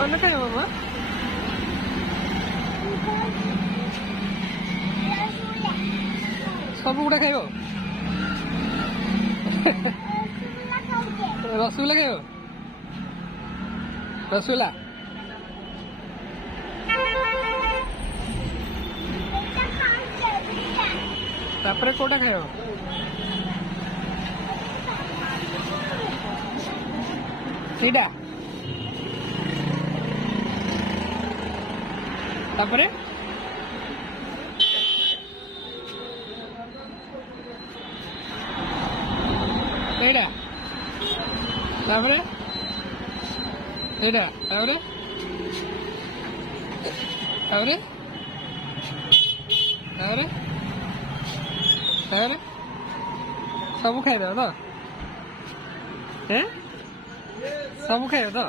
कौन खाए मामा सब गुड़ा खाइब रसगुल्ला खाइब रसगुल्ला तापरे कोटा खाइब सीधा तापरे एड़ा तापरे एड़ा तापरे तापरे तापरे तापरे सब खाइद तो हैं सब खाइद तो